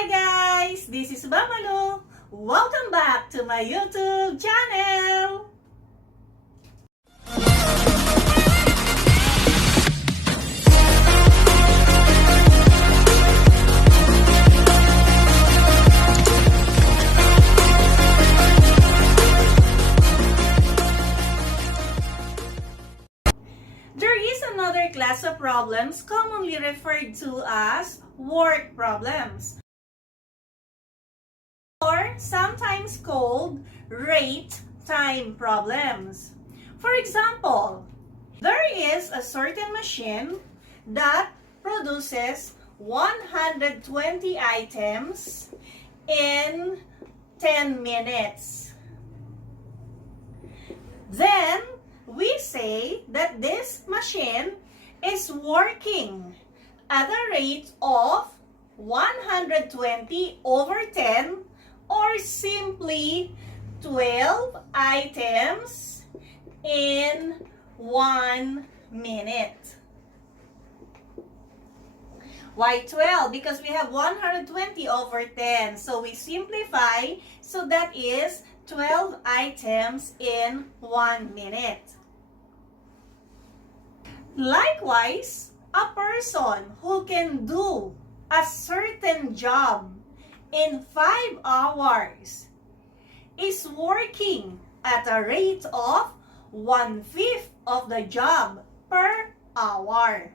Hi guys! This is Bamalu. Welcome back to my YouTube channel! There is another class of problems commonly referred to as work problems, or sometimes called rate time problems. For example, there is a certain machine that produces 120 items in 10 minutes. Then, we say that this machine is working at a rate of 120 over 10, or simply 12 items in 1 minute. Why 12? Because we have 120 over 10. So we simplify. So that is 12 items in 1 minute. Likewise, a person who can do a certain job in 5 hours is working at a rate of 1/5 of the job per hour.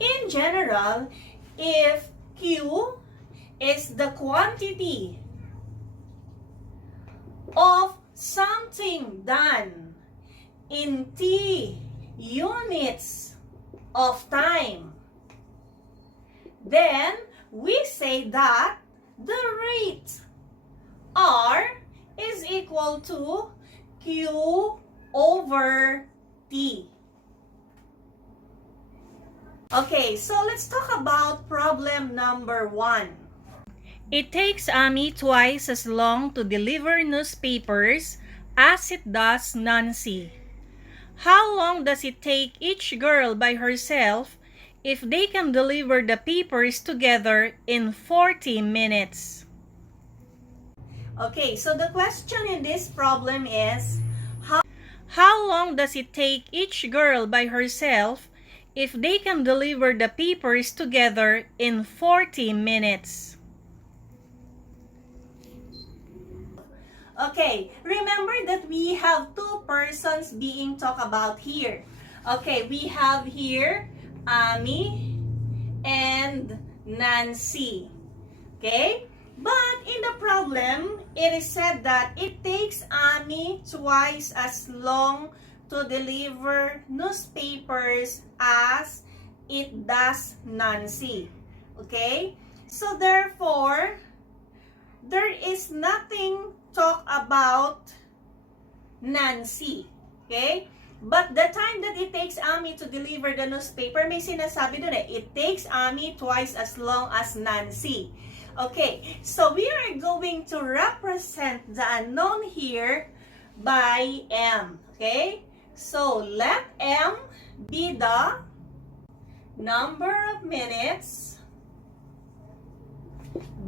In general, if Q is the quantity of something done in T units of time, then we say that the rate R is equal to Q over T. Okay, so let's talk about problem number 1. It takes Amy twice as long to deliver newspapers as it does Nancy. How long does it take each girl by herself if they can deliver the papers together in 40 minutes? Okay, so the question in this problem is, how long does it take each girl by herself if they can deliver the papers together in 40 minutes? Okay, remember that we have two persons being talked about here. Okay, we have here Amy and Nancy. Okay? But in the problem, it is said that it takes Amy twice as long to deliver newspapers as it does Nancy. Okay? So therefore, there is nothing talk about Nancy. Okay? But the time that it takes Amy to deliver the newspaper, may sinasabi doon it takes Amy twice as long as Nancy. Okay, so we are going to represent the unknown here by M. Okay? So let M be the number of minutes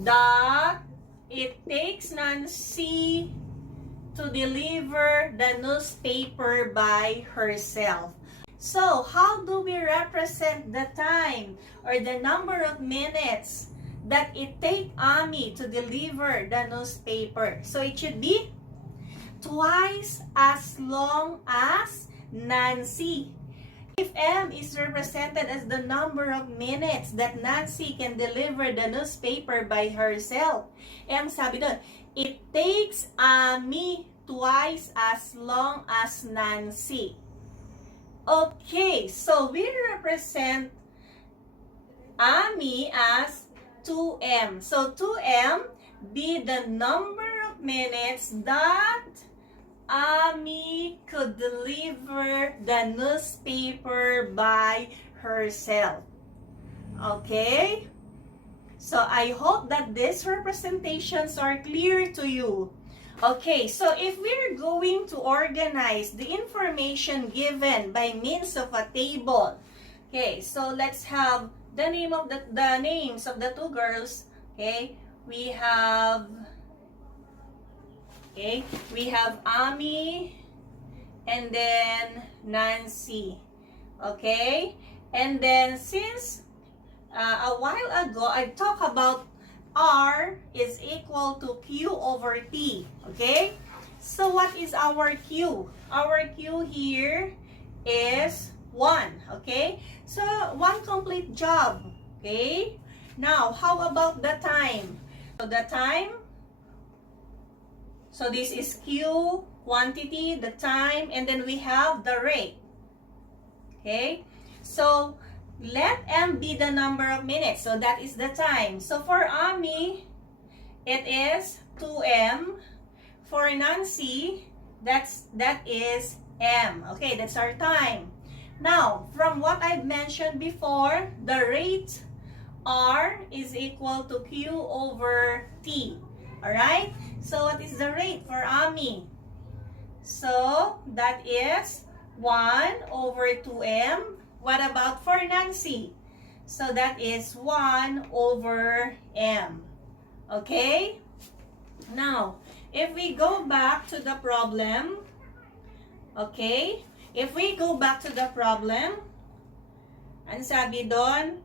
that it takes Nancy to deliver the newspaper by herself. So, how do we represent the time or the number of minutes that it takes Amy to deliver the newspaper? So, it should be twice as long as Nancy. If M is represented as the number of minutes that Nancy can deliver the newspaper by herself, ang sabi doon, it takes Amy twice as long as Nancy. Okay, so we represent Amy as 2M. So 2M be the number of minutes that Amy could deliver the newspaper by herself. Okay? So I hope that these representations are clear to you. Okay, so if we're going to organize the information given by means of a table. Okay, so let's have the names of the two girls Okay, we have Ami and then Nancy. Okay, and then since a while ago I talked about R is equal to Q over T. Okay, so what is our Q? Our Q here is 1. Okay, so 1 complete job. Okay, now how about the time? So the time, so this is Q, quantity, the time, and then we have the rate. Okay, so let M be the number of minutes. So that is the time. So for Ami, it is 2M. For Nancy, that is M. Okay, that's our time. Now, from what I've mentioned before, the rate R is equal to Q over T. Alright? So what is the rate for Ami? So that is 1 over 2M. What about for Nancy? So that is 1 over M. Okay? Now, if we go back to the problem, okay? If we go back to the problem, ang sabi doon,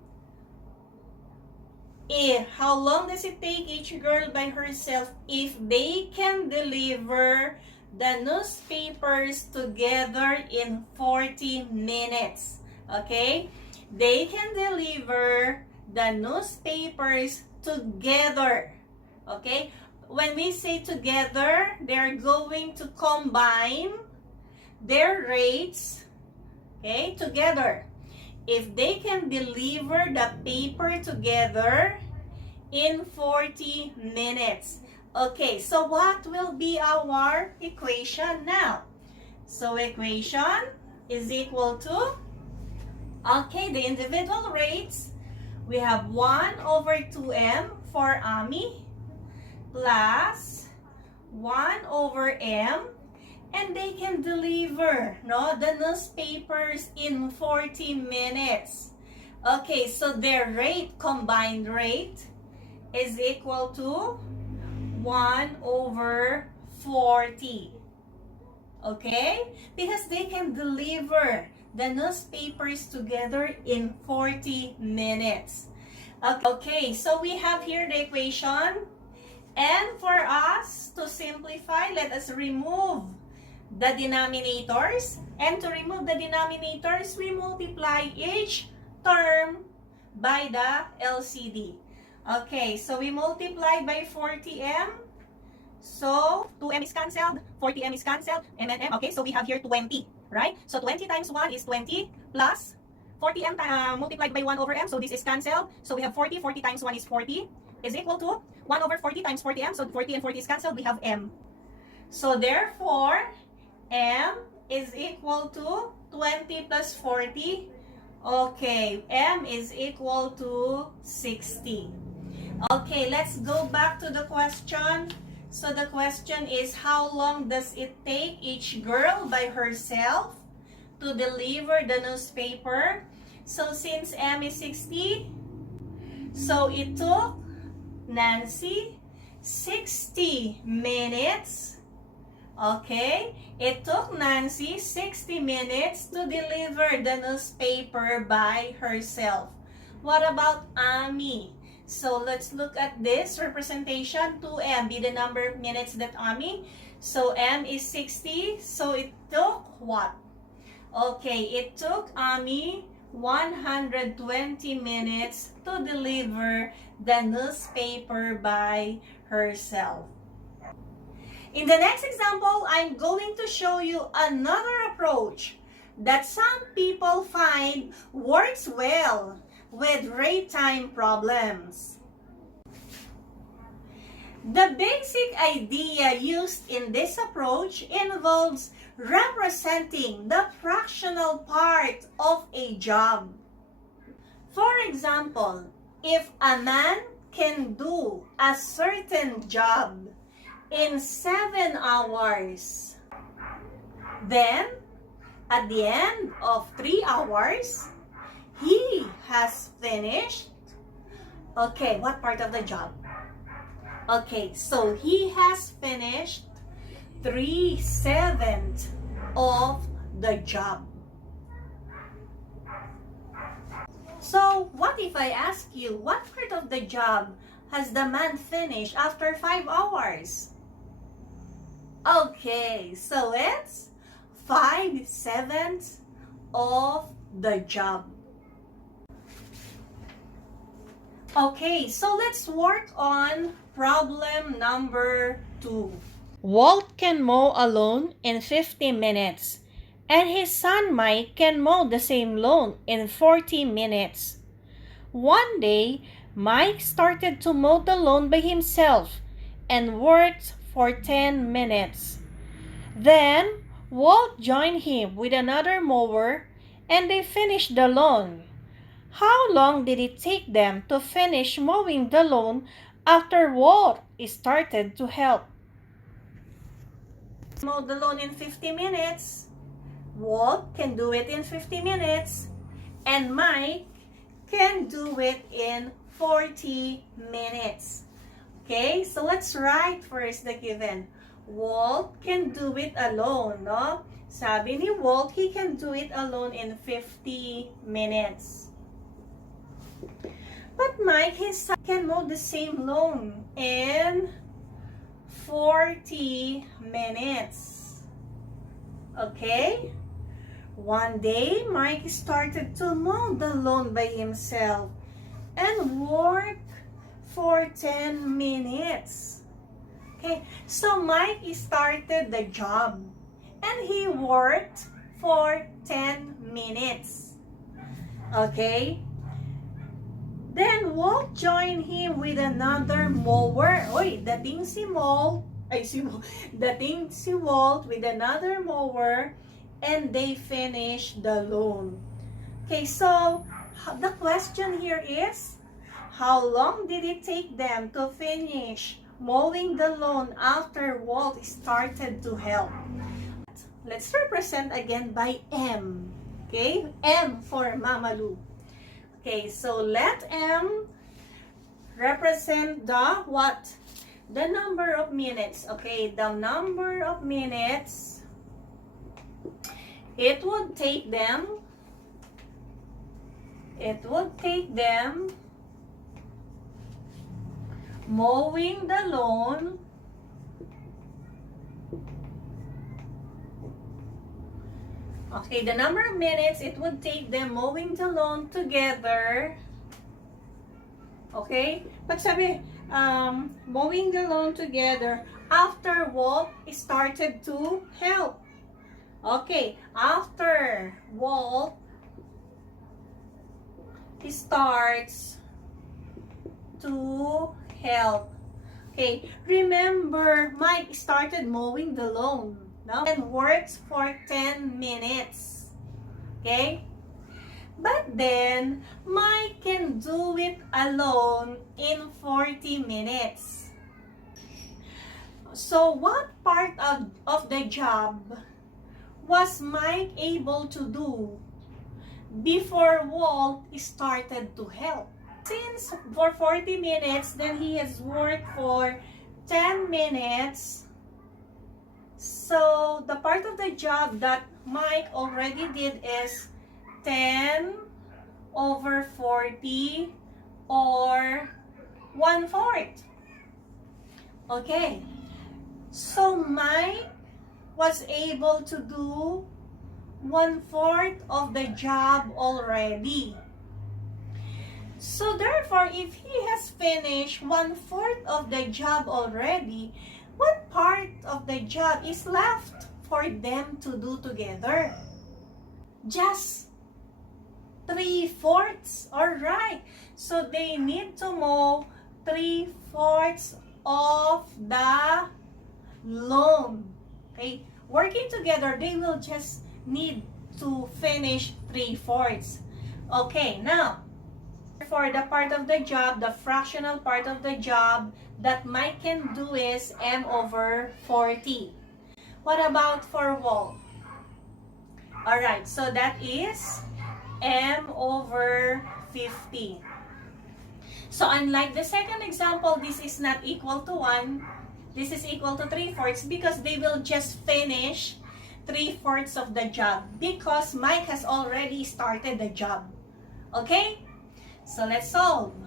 how long does it take each girl by herself if they can deliver the newspapers together in 40 minutes? Okay? They can deliver the newspapers together. Okay? When we say together, they're going to combine their rates, okay, together. If they can deliver the paper together in 40 minutes. Okay, so what will be our equation now? So equation is equal to, okay, the individual rates, we have 1 over 2M for Ami plus 1 over M, and they can deliver the newspapers in 40 minutes. Okay, so their rate, combined rate, is equal to 1 over 40. Okay? Because they can deliver the newspapers together in 40 minutes. Okay, so we have here the equation. And for us to simplify, let us remove the denominators. And to remove the denominators, we multiply each term by the LCD. Okay, so we multiply by 40M. So 2M is cancelled, 40M is cancelled, M and M. Okay, so we have here 20, right? So 20 times 1 is 20 plus 40M multiplied by 1 over M. So this is cancelled. So we have 40. 40 times 1 is 40 is equal to 1 over 40 times 40M. So 40 and 40 is cancelled. We have M. So therefore, M is equal to 20 plus 40. Okay, M is equal to 60. Okay, let's go back to the question. So the question is, how long does it take each girl by herself to deliver the newspaper? So since M is 60, so it took Nancy 60 minutes. Okay, it took Nancy 60 minutes to deliver the newspaper by herself. What about Ami? So let's look at this representation. 2M be the number of minutes that Ami. So M is 60. So it took what? Okay, it took Ami 120 minutes to deliver the newspaper by herself. In the next example, I'm going to show you another approach that some people find works well with rate time problems. The basic idea used in this approach involves representing the fractional part of a job. For example, if a man can do a certain job in 7 hours, then at the end of 3 hours, he has finished, okay, what part of the job? Okay, so he has finished 3/7 of the job. So, what if I ask you, what part of the job has the man finished after 5 hours? Okay, so it's 5/7 of the job. Okay, so let's work on problem number 2. Walt can mow alone in 50 minutes, and his son Mike can mow the same lawn in 40 minutes. One day, Mike started to mow the lawn by himself and worked for 10 minutes. Then, Walt joined him with another mower and they finished the lawn. How long did it take them to finish mowing the lawn after Walt started to help? Mow the lawn in 50 minutes. Walt can do it in 50 minutes. And Mike can do it in 40 minutes. Okay, so let's write first the given. Walt can do it alone, no? Sabi ni Walt, he can do it alone in 50 minutes. But Mike, his son, can mow the same lawn in 40 minutes. Okay? One day, Mike started to mow the lawn by himself and work for 10 minutes. Okay, so Mike started the job and he worked for 10 minutes. Okay? Then Walt joined him with another mower. Oy, dating si Walt with another mower and they finished the lawn. Okay, so the question here is, how long did it take them to finish mowing the lawn after Walt started to help? Let's represent again by M. Okay, M for Mama Lu. Okay, so let M represent the what? The number of minutes. Okay, the number of minutes it would take them mowing the lawn Okay, the number of minutes it would take them mowing the lawn together. Okay? Pag sabi, mowing the lawn together after Walt started to help. Okay, after Walt starts to help. Okay, remember Mike started mowing the lawn now and works for 10 minutes. Okay? But then Mike can do it alone in 40 minutes. So what part of the job was Mike able to do before Walt started to help? Since for 40 minutes, then he has worked for 10 minutes. So the part of the job that Mike already did is 10 over 40 or 1/4. Okay. So Mike was able to do 1/4 of the job already. So therefore, if he has finished 1/4 of the job already, what part of the job is left for them to do together? Just 3/4. Alright. So they need to mow 3/4 of the lawn. Okay? Working together, they will just need to finish 3/4. Okay, now, for the part of the job, the fractional part of the job that Mike can do is M over 40. What about for Walt? Alright, so that is M over 50. So unlike the second example, this is not equal to 1. This is equal to 3/4 because they will just finish 3/4 of the job because Mike has already started the job. Okay? So let's solve.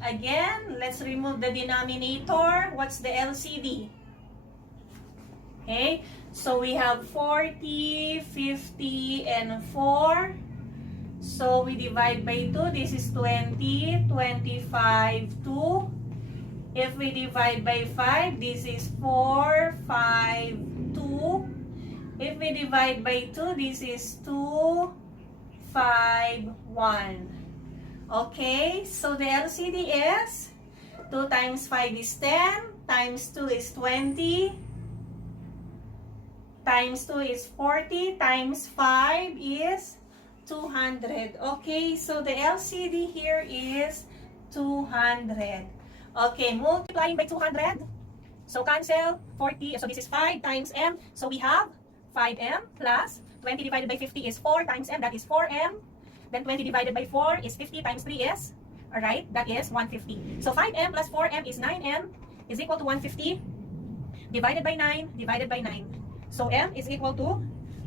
Again, let's remove the denominator. What's the LCD? Okay? So we have 40, 50, and 4. So we divide by 2. This is 20, 25, 2. If we divide by 5, this is 4, 5, 2. If we divide by 2, this is 2, 5, 1. Okay, so the LCD is 2 times 5 is 10, times 2 is 20, times 2 is 40, times 5 is 200. Okay, so the LCD here is 200. Okay, multiplying by 200. So cancel 40. So this is 5 times m. So we have 5m plus 20 divided by 50 is 4 times m. That is 4m. Then 20 divided by 4 is 50 times 3 is, alright, that is 150. So 5m plus 4m is 9m is equal to 150 divided by 9 divided by 9. So m is equal to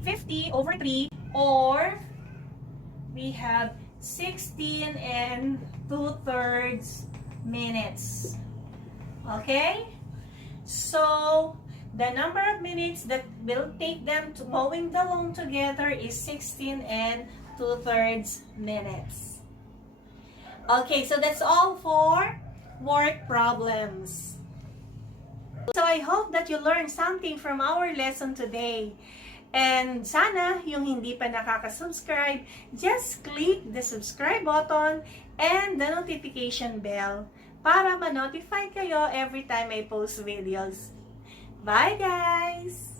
50 over 3, or we have 16 and 2/3 minutes. Okay? So the number of minutes that will take them to mowing the lawn together is 16 and 2/3 minutes. Okay, so that's all for work problems. So I hope that you learned something from our lesson today. And sana yung hindi pa nakaka-subscribe, just click the subscribe button and the notification bell para ma-notify kayo every time I post videos. Bye guys!